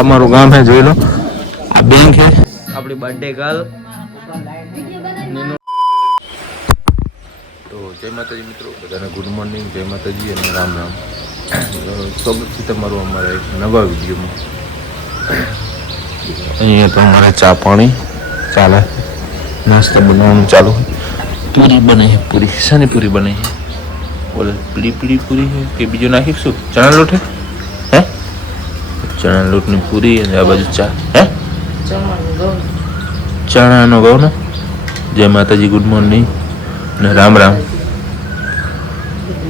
અમારું ગામ હે, જોઈ લો. આ બેંક હે, આપણી બર્થડે ગર્લ. તો જય માતાજી મિત્રો, બધાને ગુડ મોર્નિંગ, જય માતાજી અને રામ રામ. સ્વાગત છે તમારું અમારા એક નવા વિડીયોમાં. અહીંયા તો અમારે ચા પાણી ચાલે, નાસ્તો બનાવવાનું ચાલુ. પૂરી બને છે, પૂરી શાની પૂરી બને છે? બોલે પીળી પૂરી છે કે બીજું નાખીશું? ચણા લોટ હે? ચણા લોટની પૂરી અને આ બાજુ ચા. હે ચણાનો ઘઉં ને. જય માતાજી, ગુડ મોર્નિંગ અને રામ રામ. ગુડ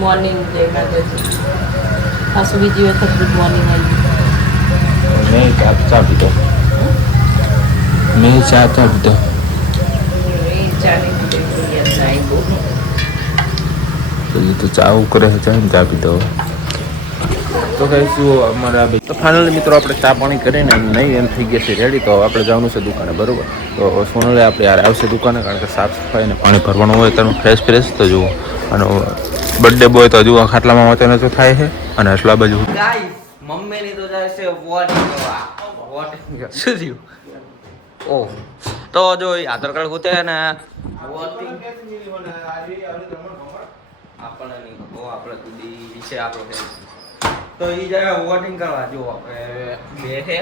મોર્નિંગ, જય માતાજી. પાછું બીજી વખત ગુડ મોર્નિંગ આવી. મેં ચા પીધો. મેં ચા પીધો. તો ચા કરે છે, ચા પીધો. તો કહીશું અમારા તો ફાઇનલી મિત્રો આપણે ચા પાણી કરીને નહીં એમ થઈ ગયા છે રેડી. તો આપણે જવાનું છે દુકાને, બરાબર. તો સોનલે આપણે યાર આવશે દુકાને, કારણ કે સાફ સફાઈ અને પાણી ભરવાનું હોય તેનું ફ્રેશ તો જુઓ. અને બર્થડે બોય તો જુઓ ખાટલામાં વાંચવાનો તો થાય છે. અને એટલા બાજુ મમ્મીની તો જાય છે વોટ શું થયું? ઓહ, તો જો આધાર કાર્ડ હોતે ને આપણે વિશે આપણે તો એ જાય વોટિંગ કરવા. જો આપણે બે છે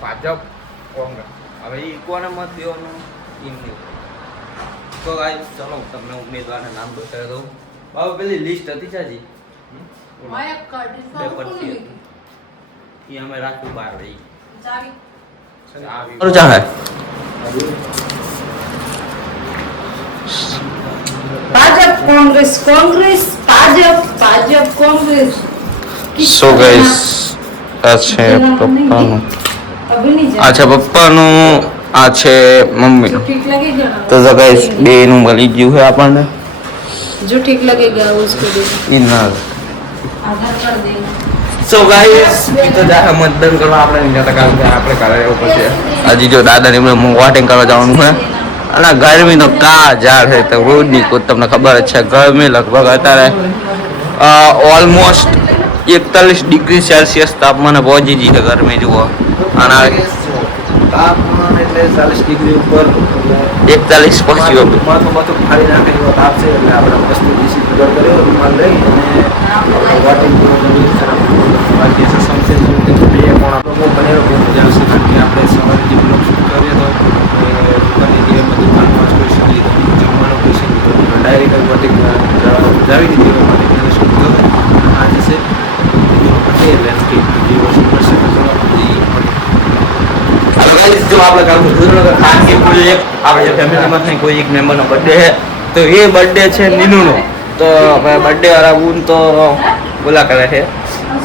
ભાજપ કોંગ્રેસ, હવે એ કોને મત દેવાનું એમની. તો ગાઈસ ચલો તમને ઉમેદવારના નામ બતાવી દઉં. બાબુ પેલી લિસ્ટ હતી ચાજી અમે રાખું બહાર રહી ભાજપ કોંગ્રેસ, કોંગ્રેસ ભાજપ, ભાજપ કોંગ્રેસ. સો ગાઈસ આ છે પપ્પાનું, આ છે પપ્પાનું, આ છે મમ્મીનું. તો ગાઈસ બે નું મળી ગયું છે આપણને. जो ठीक लगेगा उसको दे ઇનાર. आधार कार्ड देना. સો ગાઈસ એ તો જા મતદાન કરવા આપણે નહીં જતા, કારણ કે આપણે ઘરે રહેવું પડશે. હજી જો દાદાને એમને વોટિંગ કરવા જવાનું છે. અને ગરમી તો કા ઝાડ છે, તો રોજની કોઈ તમને ખબર જ છે. ગરમી લગભગ અત્યારે ઓલમોસ્ટ 41 ડિગ્રી સેલ્સિયસ તાપમાને પહોંચી ગઈ છે ગરમી જુઓ. અને તાપમાન એટલે 40 ડિગ્રી ઉપર 41 પહોંચી ગયો. માથું ફાડી નાખે એવો તાપ છે. એટલે આપણે વસ્તુ ડીસી ફિગર કર્યો રૂમાલ લઈ અને વોટિંગ બાકી સમથિંગ બે કોણ આપણો બનેલો બહુ મજા આવશે. કારણ કે આપણે સવારે જે બ્લોગ શૂટ કરીએ તો દુકાનની જે બધું ખાનપાન ક્વેશ્ચન લીધું, જમવાનો ક્વેશ્ચન લીધું, ડાયરેક્ટ વોટિંગ જાવી દીધી હોય વોટિંગ શૂટ કરો. આ જશે લેન્ડસ્કેપ જે વસ્તુ મળશે તો ચલો જો આપણે ખાનગી પ્રોજેક્ટ આપણે ફેમિલીમાં થઈ કોઈ એક મેમ્બરનો બર્થડે છે, તો એ બર્થડે છે નીનુનો. તો બર્થડે હરાવું તો બોલા કરે છે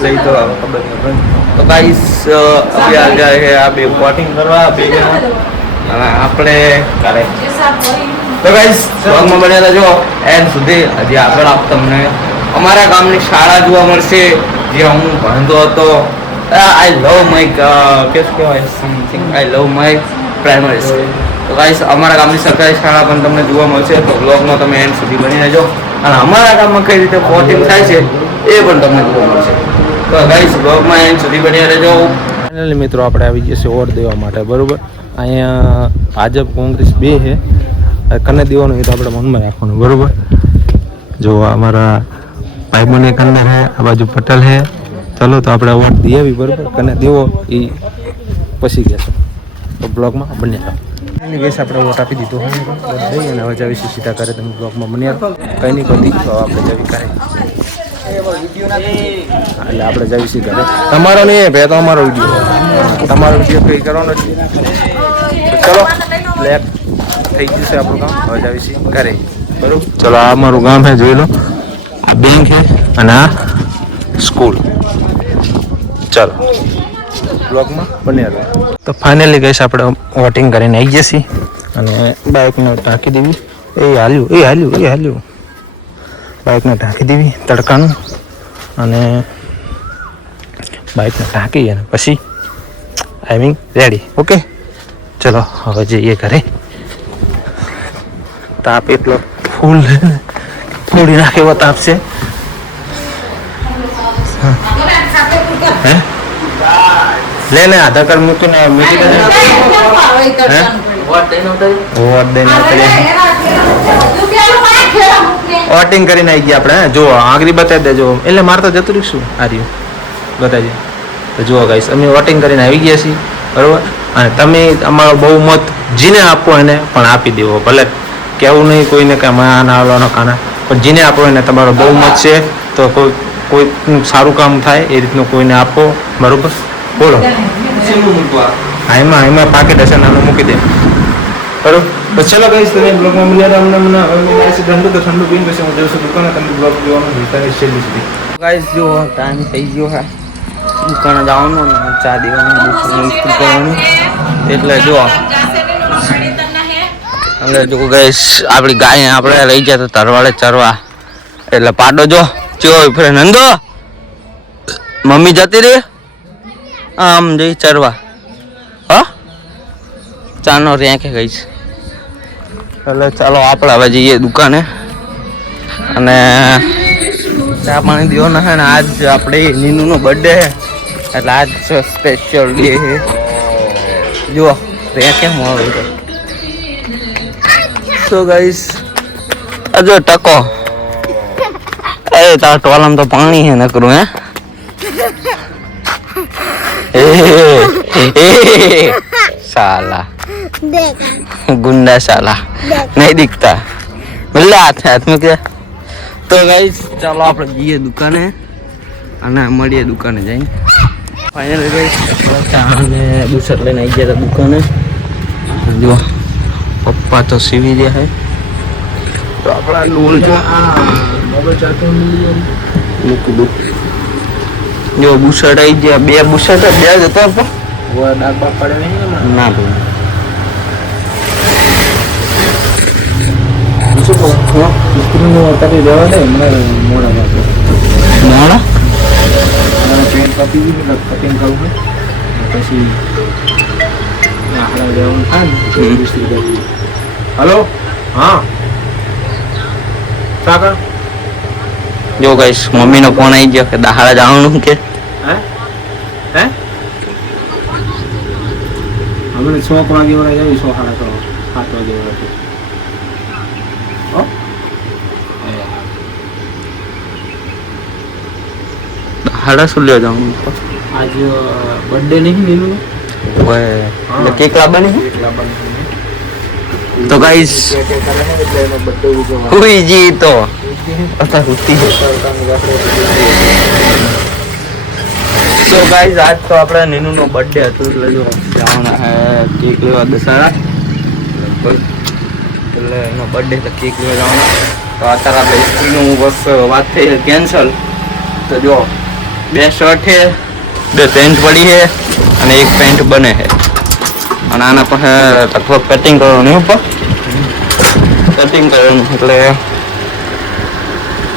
લઈ તો ખબર નહીં. તો ગાઈસ અભી જાય છે આ બે વોટિંગ કરવા બે જણા આપણે કરે. તો ગાઈસ બ્લોગમાં બન્યા રહેજો એન્ડ સુધી. હજી આગળ તમને અમારા ગામની શાળા જોવા મળશે જ્યાં હું ભણતો હતો. આઈ લવ માય કે કહેવાય something I love my primary school. તો ગાઈસ અમારા ગામની સરકારી શાળા પણ તમને જોવા મળશે. તો બ્લોગમાં તમે એન્ડ સુધી બની રહેજો. અને અમારા ગામમાં કઈ રીતે વોટિંગ થાય છે એ પણ તમને જોવા મળશે. તો ગાઈસ બ્લોગમાં એન્ડ સુધી બની રહેજો. ફાઇનલી મિત્રો આપણે આવી જઈએ છીએ વોટ દેવા માટે, બરાબર. અહીંયા ભાજપ કોંગ્રેસ બે છે. કને દેવાનું એ તો આપણે મનમાં રાખવાનું, બરાબર. જો અમારા ભાઈબંધ એક અંદર છે, આ બાજુ પટેલ છે. ચલો તો આપણે વોટ દઈ આવી, બરાબર. કને દેવો એ પછી કહેશું. તો બ્લોગમાં બન્યા એની ગેસ આપણે વોટ આપી દીધો હોય દઈ અને હવે જાવીશું સીધા કરે. તમે બ્લોગમાં બન્યા કંઈ નહીં કરતી તો આપણે જાવી કરે એટલે આપણે જાવીશું ઘરે. તમારો નહીં ભાઈ, તો અમારો વિડીયો, તમારો વિડીયો કંઈ કરવાનો જ નહીં. ચલો બ્લેક થઈ ગયું છે આપણું કામ, હવે જાવીશું ઘરે, બરાબર. ચલો આ અમારું ગામ છે, જોઈ લો. આ બેંક છે અને આ સ્કૂલ. ચાલો બ્લોગમાં બન્યા રહો. તો ફાઇનલી ગઈશ આપણે વોટિંગ કરીને આવી જશે. અને બાઇકને ઢાંકી દેવી. એ હાલ્યું બાઇકને ઢાંકી દેવી તડકાનું. અને બાઇકને ઢાંકી અને પછી આઈ મીન રેડી. ઓકે ચલો હવે જઈએ ઘરે. તાપ એટલો ફૂલ ફોડી નાખે એવો તાપ છે. હે લે ને આધાર કાર્ડ મૂકીને મૂકી દે. વોટ દઈને વોટિંગ કરીને આવી ગયા આપણે. જો આંગળી બતાવી દેજો. એટલે મારે તો જતું રહીશું. આ રહ્યું બતાવજો. તો જુઓ ગાઈસ અમે વોટિંગ કરીને આવી ગયા છીએ બરોબર. અને તમે અમારો બહુ મત જીને આપો એને પણ આપી દેવો. ભલે કહેવું નહીં કોઈને કે અમે આના આવવાનો કાના, પણ જીને આપો એને તમારો બહુ મત છે તો કોઈનું સારું કામ થાય એ રીતનું કોઈને આપો બરોબર. બોલો હા એમાં પાકેટ હશે નાનું મૂકી દે બરોબર. તો ચલો ગાઈસ તમે બ્લોગમાં મળ્યા અમને ઠંડુ તો ઠંડુ પીને પછી હું જઉં છું દુકાને. તમને બ્લોગ જોવાનું ભૂલતા છેલ્લી સુધી. ગાઈસ જો ટાઈમ થઈ ગયો છે દુકાને જવાનું ને ચા દેવાનું ઇસ્ત્રી કરવાનું. એટલે જો એટલે જો ગાઈસ આપણી ગાય આપણે લઈ ગયા તો તરવાડે ચરવા. એટલે પાડો જો ચો ફરે નંદો મમ્મી જતી રહી આમ જઈ ચરવા. હા ચાનો રેંકે ગઈ છે. એટલે ચાલો આપણે હવે જઈએ દુકાને અને ચા પાણી દેવાના છે ને. આજ આપણે નીનુનો બર્થડે છે એટલે આજ સ્પેશિયલ ડે છે. જુઓ રેંકે મળે તો ગાઈસ જો ટકો એ તારા ટોલામાં તો પાણી છે નકરું. હે साला गुंडा साला नहीं दिखता मिल हाथ में क्या. તો ગાઈસ ચાલો આપણે જઈએ દુકાને અને મળીએ દુકાને જઈને. ફાઇનલી ગાઈસ ચાને બુશર્ટ લઈને આવી ગયા દુકાને. જો પપ્પા તો સીવી રહ્યા છે તો આપણા ડોલ જો મૂકી દઉં. જો બુશર્ટ આવી ગયા. બે બુશર્ટ બે જ હતો પણ ના ભાઈ હલો હા સાગર. જો ગાઈસ મમ્મીનો ફોન આવી ગયો કે દહાડા જવાનું કે હે અમે 6 વાગે વાળા જાવી 6 સાડા 7 વાગે વાળા. દહાડા શું લેવા જવાનું આજ બર્થડે નહીં નીનું એટલે કેક લાવવાની છે. તો ગાઈસ હુઈ જી તો અત્યારે હુતી છે. તો ગાઈસ આજ તો આપણે નીનુનો બર્થડે હતો એટલે જો જવાના હે કેક લેવા દસાડા. એટલે એનો બર્થડે તો કેક લેવા જવાના. તો અત્યારે આપણે સ્ત્રીનું બસ વાત થઈ કેન્સલ. તો જો 2 શર્ટ છે 2 પેન્ટ પડી છે અને 1 પેન્ટ બને છે. અને આના પાસે લગભગ કટિંગ કરવાનું ઉપર કટિંગ કરવાનું એટલે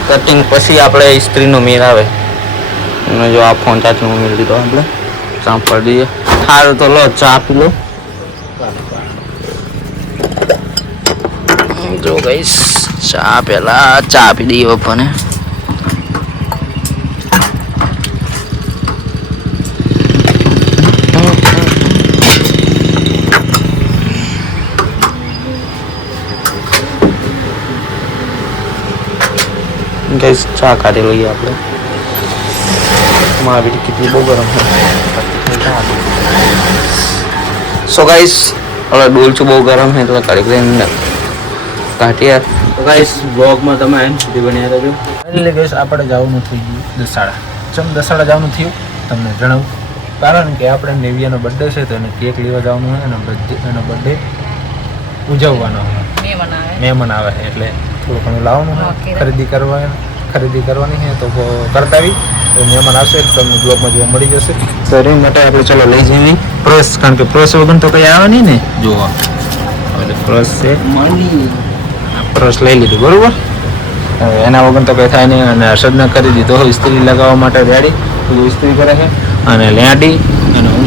કટિંગ પછી આપણે ઇસ્ત્રીનો મેળ આવે. અને જો આ ફોન ચાર્જમાં મેળ દીધો આપણે ચા પડી દઈએ. સારું તો લો ચા પી લો. જો ગઈશ ચા પેલા ચા પી દઈએ પપ્પાને. गाइस चाय काढ़ी लઈએ આપણે. મારી કેટલી બહુ ગરમ છે. સો ગાઈસ હવે ડોલચું બહુ ગરમ છે એટલે કાઢી લઈને કાઢીએ. તો ગાઈસ વ્લોગમાં તમે એન્ડ સુધી બન્યા રહેજો. એટલે ગાઈસ આપણે જવાનું થઈ ગયું દસાડા. ચમ દસાડા જવાનું થયું તમને જણાવું. કારણ કે આપણે નેવિયાનો બર્થડે છે તો એને કેક લેવા જવાનું હોય અને એનો બર્થડે ઉજવવાનો હોય. મહેમાન આવે એટલે થોડું ઘણું લાવવાનું હોય. ખરીદી કરવાની છે તો કરતા આવી તો મહેમાન આવશે તો તમને બ્લોગમાં જોવા મળી જશે. તો એ માટે આપણે ચલો લઈ જઈએ પ્રેસ. કારણ કે પ્રેસ વગર તો કંઈ આવે નહીં ને. જોવા એટલે પ્રેસ છે પ્રેસ લઈ લીધું બરાબર. એના વગર તો કંઈ થાય નહીં. અને હર્ષદને કરી દીધો ઇસ્ત્રી લગાવવા માટે રેડી. બધું ઇસ્ત્રી કરે છે અને લેડી અને હું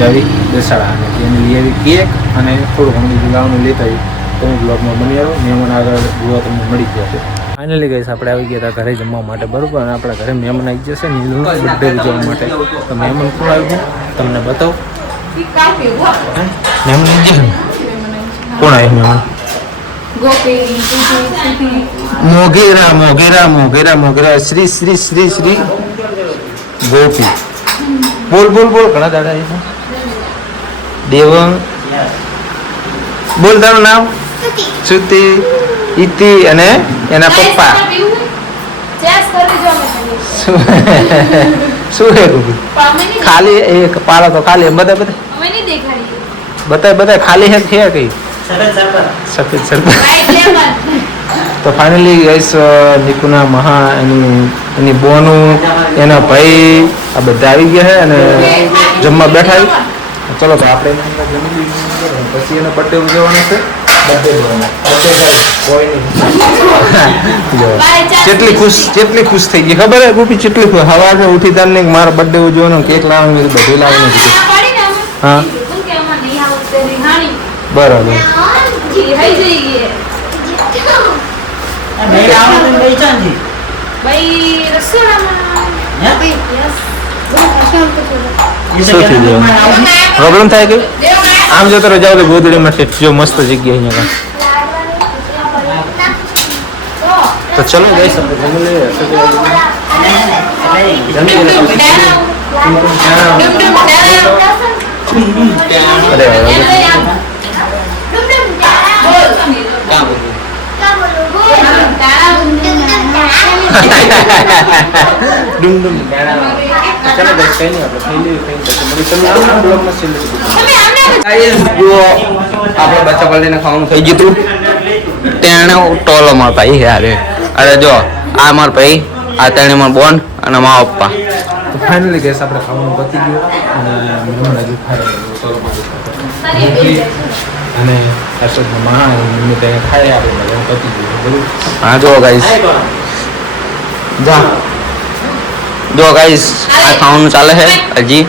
જાવી દસાડા અને એને લઈ આવી કેક અને થોડું ઘણું બીજું લાવવાનું લેતા આવી. તમે બ્લોગમાં બની આવ્યો મહેમાન આગળ જોવા તમને મળી ગયા છે. ફાઇનલી ગઈશ આપણે આવી ગયા હતા ઘરે જમવા માટે બરાબર, અને આપણા ઘરે મહેમાન આવી જશે નીલું બર્થડે ઉજવવા માટે. તો મહેમાન કોણ આવ્યું તમને બતાવો. મહેમાન આવી જશે કોણ આવ્યું મહેમાન? મોગેરા મોગેરા મોગેરા મોગેરા શ્રી શ્રી શ્રી શ્રી ગોપી. બોલ બોલ બોલ ઘણા દાડા છે. દેવંગ બોલ તારું નામ? શ્રુતિ, ઇતિ અને એના પપ્પા. શું હે ગોપી? ખાલી એક પાડો તો ખાલી બધા બધા ખાલી હે છે કઈ સફેદ સરપા. તો ફાઇનલી ગઈશ નિકુના મહા એની બોનું એના ભાઈ આ બધા આવી ગયા છે અને જમવા બેઠા. ચલો તો આપણે પછી એનો બર્થડે ઉજવવાનો છે. કેટલી ખુશ થઈ ગઈ ખબર હે ગોપી? કેટલી ખુશ. સવારમાં ઉઠી તાર મારો બર્થડે ઉજવવાનો કેક લાવવાનું બધું લાવવાનું કીધું. હા બરાબર. પ્રોબ્લેમ થાય કે આમ જો તો રજાઓ તો ગોદડીમાં છે જો મસ્ત જગ્યા અહીંયા. તો ચલો ગઈશ ડુમડુમ ચલો બસ કઈ નહીં આપણે બચ્ચા પલટીને ખાવાનું થઈ ગયું હતું. તેણે ટોલો માર ભાઈ યારે. અરે જો આ માર ભાઈ, આ તેણે માર બોન અને મારા પપ્પા. તો ફાઇનલી ગેસ આપણે ખાવાનું પતી ગયું અને મહેમાન હજુ ખાઈ અને અશોકના મહા મમ્મી ત્યાં ખાઈ આપણે બધા પતી ગયું બધું. હા જો ગાઈસ જો ગાઈસ આ ખાવાનું ચાલે છે હજી.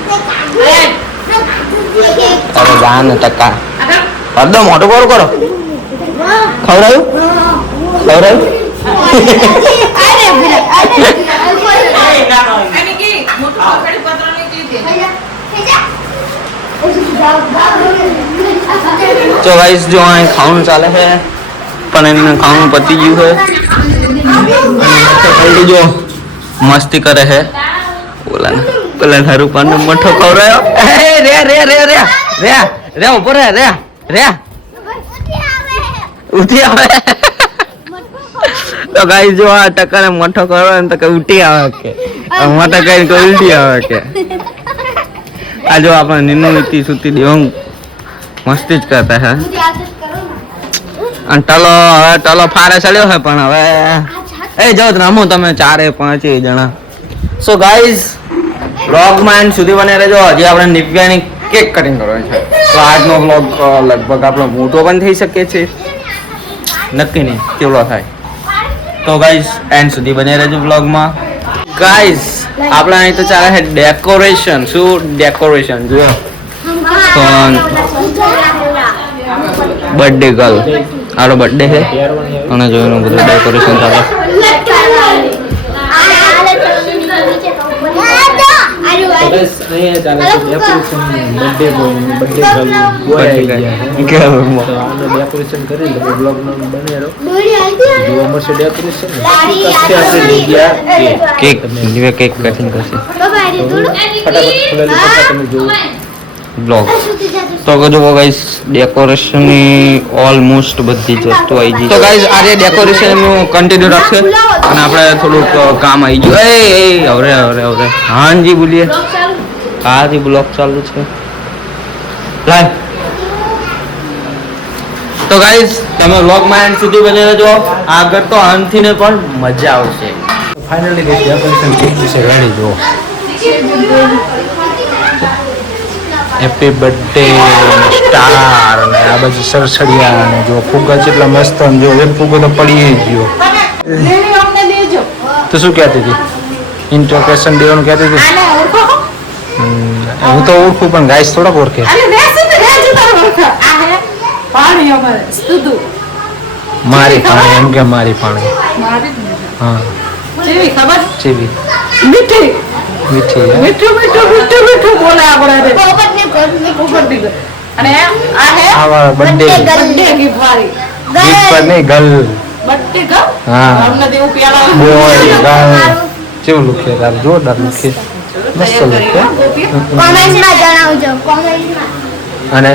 અરે જાન ટકા અડધો મોટો કરો કરો. ખવડાયું ખવડાયું. તો ગાઈસ જો અહીં ખાવાનું ચાલે છે પણ એમને ખાવાનું પતી ગયું છે. જો મસ્તી કરે છે પેલા થારું પાન મઠો ખવડાયો. રે રે રે રે રે રે ઉપર રે રે રે ઉઠી આવે. તો ગાઈસ જો આ ટકાને મઠો ખવડાવે ને તો કઈ ઉઠી આવે કે મોટા કઈ ઉલટી આવે કે. આ જો આપણે નીનુ ઇતિ સુતી દેવંગ મસ્તી જ કરતા હે. અને ટલો ફારે ચડ્યો છે પણ હવે એ જાઓ રમો તમે 4-5 જણા. સો ગાઈઝ વ્લોગમાં એન્ડ સુધી બને રહેજો. હજી આપણે નિવ્યાની કેક કટિંગ કરવાની છે. તો આજનો વ્લોગ લગભગ આપણો મોટો પણ થઈ શકે છે, નક્કી નહીં કેવડો થાય. તો ગાઈઝ એન્ડ સુધી બને રહેજો વ્લોગમાં. ગાઈઝ આપણે અહીં તો ચાલે છે ડેકોરેશન. શું ડેકોરેશન જો બર્થડે ગર્લ આનો બર્થડે છે અને જોઈનું બધું ડેકોરેશન ચાલે. ડેકોરેશન કરી કેક કટિંગ કરશે બ્લોગ. તો જો ગાઈસ ડેકોરેશન ની ઓલમોસ્ટ બધી જ વસ્તુ આવી ગઈ. તો ગાઈસ આજે ડેકોરેશન નું કન્ટિન્યુ રાખશે અને આપણે થોડુંક કામ આવી ગયું. એ હવે હવે હવે હાજી બોલીએ. હાજી બ્લોગ ચાલુ છે લાઈવ. તો ગાઈસ તમે વ્લોગમાં એન્ડ સુધી બની રહેજો. આગળ તો આનથી ને પણ મજા આવશે. ફાઇનલી ગઈ ડેકોરેશન કેક વિશે રેડી જો. હેપી બર્થડે સ્ટાર અને આ બાજુ સરસડિયા અને જો ફુગ્ગા કેટલા મસ્ત જો એક ફુગ્ગો તો પડી ગયો. તો શું કહેતી હતી? ઇન્ટ્રોકેશન દેવાનું કહેતી હતી. હું તો ઓળખું પણ ગાઈસ થોડાક ઓળખે. મારી પાણી એમ કે મારી પાણી મારી હા જેવી ખબર ચીવી મીઠી મીઠી હે? મીઠું મીઠું મીઠું મીઠું બોલે આપણે પોપટની અને આ હે આવા બર્થડે બર્થડે ગિફ્ટ વાળી ગીત પર નહીં ગલ બર્થડે ગમ હા. અમને દેવું પેલા બોય ગલ કેવું લુખે તાર જોરદાર લુખે મસ્ત લુખે કોમેન્ટમાં જણાવજો કોમેન્ટમાં અને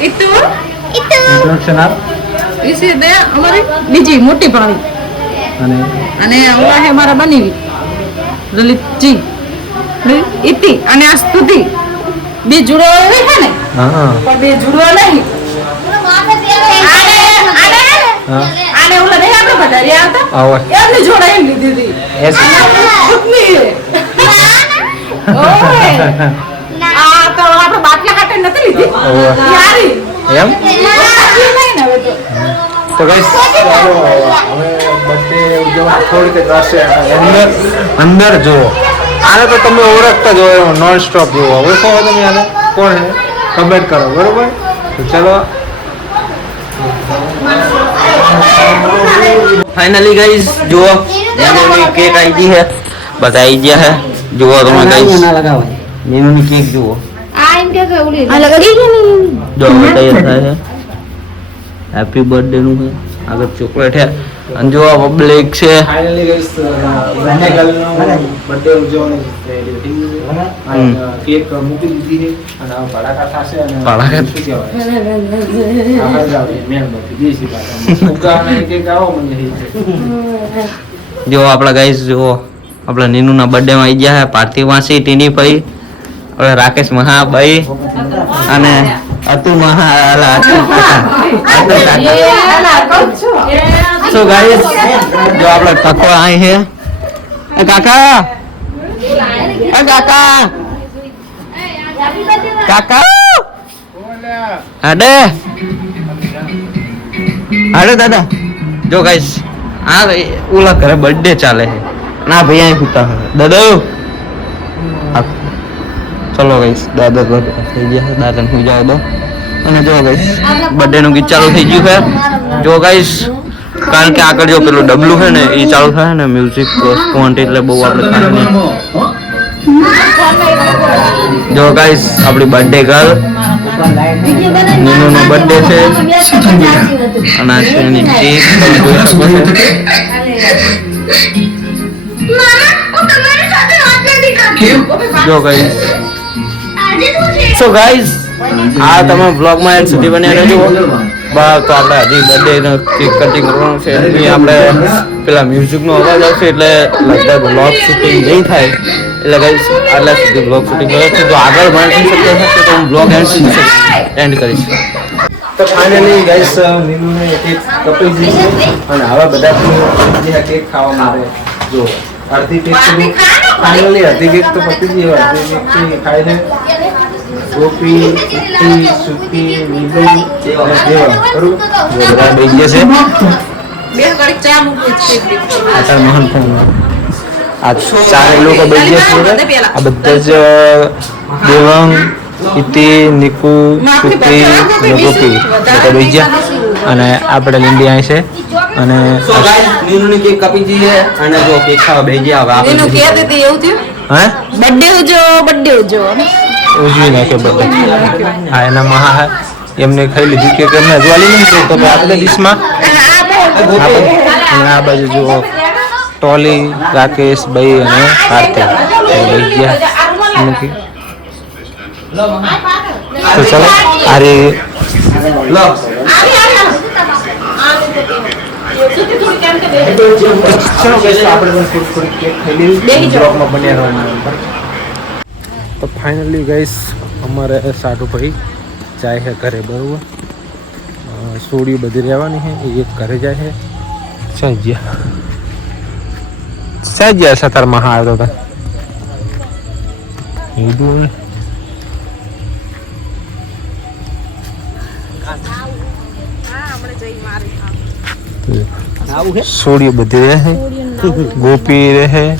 ઇતુ ઇન્ટ્રોડક્શન આપ इसे दे हमारी बीजी मोटी पानी અને અને ઓલા હે મારા બનીવી લલિતજી ઇતિ અને આ સ્તુતિ બે જુડવા હે ને હા પણ બે જુડવા નહીં હા આને ઓલા નહીં આપણે વધારે આવતા આવો એમની જોડાઈ લીધી હતી એસી ખુદની ઓય આ તો આપણે બાટલા કાટે નથી લીધી ઓવે. યારી એમ બાટલી નહીં ને હવે તો તો ગાઈસ ચાલો હવે બર્થડે ઉજવવા થોડીક જ રાશે અંદર જુઓ આને તો તમે ઓળખતા જ હોય નોન સ્ટોપ જુઓ ઓળખો છો તમે આને કોણ છે કમેન્ટ કરો બરોબર તો ચલો फाइनली गाइस जो नीनू केक आई दी है बस आई गया है जो तुम्हें गाइस नीनू ની કેક જુઓ આ એમ કે ઓલી આ લગી ગઈ ને જો તૈયાર થાય છે હેપી બર્થડે નું છે આગળ ચોકલેટ છે અને જો આ પબ્લિક છે ફાઇનલી ગાઈસ બંને ગર્લનો બર્થડે ઉજવવાની રેડી થઈ ગયું છે અને કેક મૂકી દીધી છે અને આ ભડાકા થશે અને ભડાકા? શું કહેવાય આપણે જાવ મેલમાંથી દેશી ભાષામાં ઉગાને કેક આવો મને જો આપણા ગાઈસ જો આપણા નીનુ ના બર્થડે માં આવી ગયા છે પાર્થિવ વાસી ટીની ભાઈ હવે રાકેશ મહાભાઈ અને અતુ મહાલા સો ગાઈસ જો આપણા કાકો આય છે એ કાકા એ કાકા કાકા અડે અરે દાદા જો ગાઈસ આ ઓલા ઘરે બર્થડે ચાલે છે ના ભાઈ અહીં પૂછતા દાદા ચલો ગાઈસ દાદા તો થઈ ગયા છે દાદાને સુઈ જાવ દો અને જો ગાઈસ બર્થડે નું ગીત ચાલુ થઈ ગયું છે જો ગાઈસ કારણ કે આગળ જો પેલું ડબલું છે ને એ ચાલુ થાય ને મ્યુઝિક ફોન્ટ એટલે બહુ આપણે થાય નહીં જો ગાઈસ આપણી બર્થડે ગર્લ નીનુ નો બર્થડે છે અને આ છે એની કેક તમે જોઈ શકો છો જો ગાઈસ સો ગાઈસ આ તમે વ્લોગ માં એડ સુધી બન્યા રહેજો બસ તો આપણે હજી બર્થડે નો કેક કટિંગ કરવાનું છે એ આપણે પેલા મ્યુઝિક નો અવાજ આવશે એટલે લગભગ વ્લોગ શૂટિંગ નહીં થાય એટલે ગાઈસ આટલા સુધી વ્લોગ શૂટિંગ કરે છે તો આગળ ભણી શકતો હશે તો હું વ્લોગ એન્ડ કરીશ તો ફાઇનલી ગાઈસ નીનુને કેક કપાઈ ગઈ છે અને હવે બધા જે કેક ખાવા માટે જો અડધી કેક ફાઇનલી અડધી કેક તો પતી ગઈ હવે અડધી કેક ખાઈ લે ગોપી ઇટ્ટી સુકી નીલુ અને દેવા બરોબર જો બધા બેસી જશે બે ઘડી ચા મૂકું છે આચાર મોહન પણ આ ચારે લોકો બેસી જશે આ બધા જ દેવાંગ ઇતિ નિકુ સુકી અને ગોપી બધા બેસી ગયા અને આપણે લીંડી અહીં છે અને સો ગાઈસ નીનુ ની કેક કાપી દીધી છે અને જો કેક ખાવા બેસી ગયા હવે એનું આપણે કે દીધી એવું થયું હે બર્થડે ઉજો ઉજવી નાખે બધા હા એના મહા હે એમને ખાઈ લીધી કે એમને હજવાલી નહીં તો આપણે ડીશમાં અને આ બાજુ જુઓ ટોલી રાકેશ ભાઈ અને કાર્તિક બેસી ગયા નથી તો ચલો અરે લો ચલો guys, આપણે પણ થોડી કેક ખાઈ લઈએ બ્લોગમાં બન્યા રહેવાનું તો ફાઇનલી ગાઈસ અમારે સાઢુભાઈ જાય છે ઘરે બરોબર સોડી બધી રહેવાની છે એ એક ઘરે જાય છે સાઈ ગયા સતારમાં હા આવ્યો હતા સોડી બધી રહે ગોપી રહે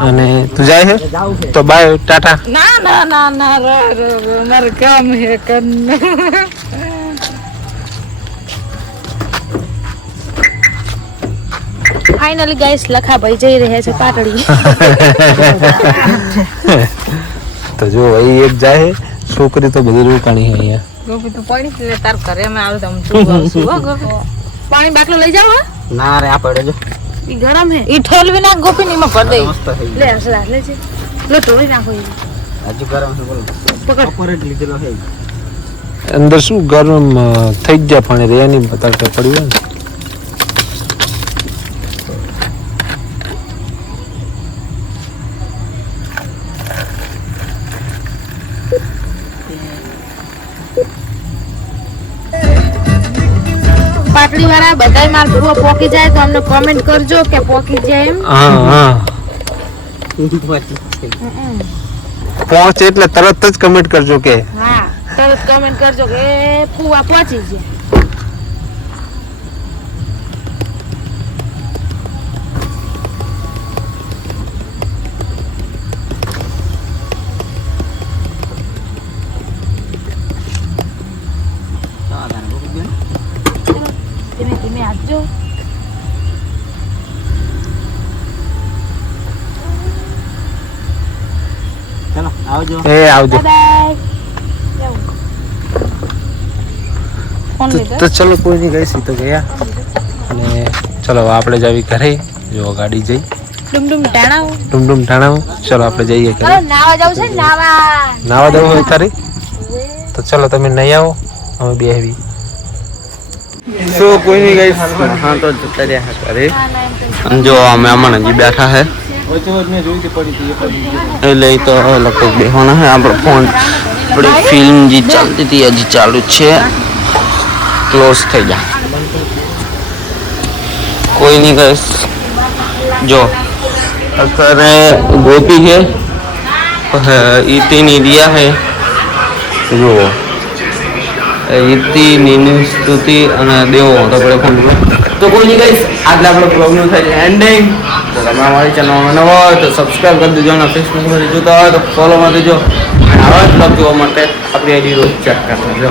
અને તું જાય છે તો બાય ટાટા ના ના ના ના મારે કામ હે કન ફાઇનલી ગાઈસ લખાભાઈ જઈ રહ્યા છે પાટડી. તો જો અહીં એક જાય છોકરી તો બધી રોકાણી છે અહીંયા. ગોપી તો પડી ને તાર ઘરે અમે આવે તો હું છું હો ગોપી. પાણી બાટલો લઈ જાવ હા ના રે આ પડે જો ઈ ગરમ હે ઈ ઠેલવી નાખ ગોપી ની માં ભર દે મસ્ત થઈ લે હસલા લે છે લો ઢોળી નાખો ઈ હજુ ગરમ છે બોલો પકડ ઉપર જ લીધેલો છે અંદર શું ગરમ થઈ જ જાય પાણી રે નહીં બતાવતા પડ્યું હોય ને. પાટડી વાળા બધાય માર પૂરો પોકી જાય તો અમને કોમેન્ટ કરજો કે પોકી જાય એમ. હા પહોંચે એટલે તરત જ કમેન્ટ કરજો કે હા તરત કોમેન્ટ કરજો કે ફુવા પહોંચી જાય. ધીમે ધીમે આપજો. ચાલો આવજો એ આવજો. બાય. ફોન લીધો તો ચલો કોઈ નહીં ગઈ સી તો ગયા અને ચલો હવે આપણે જાવી ઘરે. જો ગાડી જઈ ડુમડુમ ટાણાવ. ડુમડુમ ઠાણાવું. ચલો આપણે જઈએ ઘરે. નાવા જાવ છે નાવા. નાવા દેવું હોય તારે તો ચલો તમે નહીં આવો અમે બે આવી. સો કોઈ નહીં ગઈ હા તો જતા રહ્યા ઘરે અને જો અમે અમણ હજી બેઠા હે એટલે ઈ તો લગભગ બેહવાના હે આપણો ફોન આપણી ફિલ્મ જે ચાલતી હતી હજી ચાલુ જ છે ક્લોઝ થઈ જાય કોઈ નહીં ગઈશ જો અત્યારે ગોપી છે ઈતીની રિયા હે જુઓ ઈતી નીની સ્તુતિ અને દેવો તો આપણે ફોન તો કોઈ નહીં ગઈશ આજના આપણો પ્રોગ્રામ થાય છે એન્ડિંગ તો તમે અમારી ચેનલમાં નવા હોય તો સબસ્ક્રાઈબ કરી દેજો અને ફેસબુકમાંથી જોતા હોય તો ફોલો માં દેજો આવા જ બ્લોગ જોવા માટે આપણી આઈડી રોજ ચેક કરતા જો